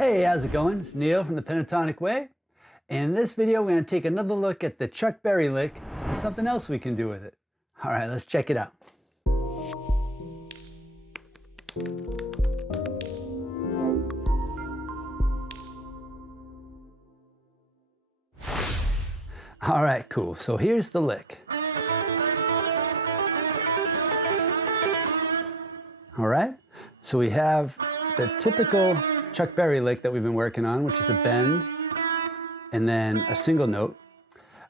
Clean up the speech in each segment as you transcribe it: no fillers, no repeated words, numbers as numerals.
Hey, how's it going? It's Neil from the Pentatonic Way. And in this video, we're going to take another look at the Chuck Berry lick and something else we can do with it. All right, let's check it out. All right, cool. So here's the lick. All right, so we have the typical Chuck Berry lick that we've been working on, which is a bend and then a single note.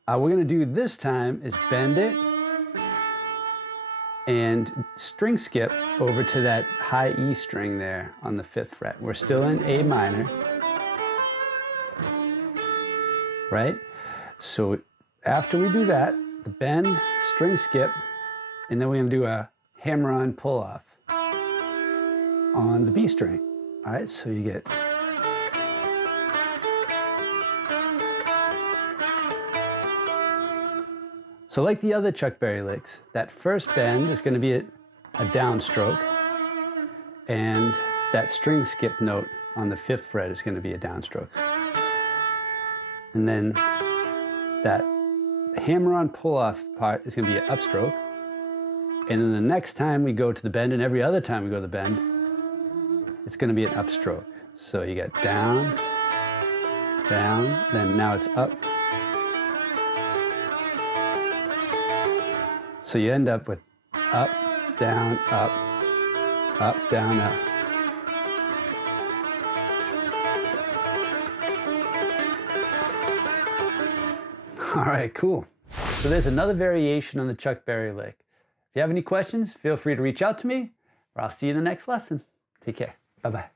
We're going to do this time is bend it and string skip over to that high E string there on the 5th fret. We're still in A minor, right? So after we do that, the bend, string skip, and then we're going to do a hammer-on pull-off on the B string. All right, so you get so like the other Chuck Berry licks, that first bend is going to be a downstroke, and that string skip note on the 5th fret is going to be a downstroke. And then that hammer-on pull-off part is going to be an upstroke. And then the next time we go to the bend, and every other time we go to the bend, it's going to be an upstroke. So you get down, down, then now it's up. So you end up with up, down, up, down, up. All right, cool. So there's another variation on the Chuck Berry lick. If you have any questions, feel free to reach out to me, or I'll see you in the next lesson. Take care. Bye-bye.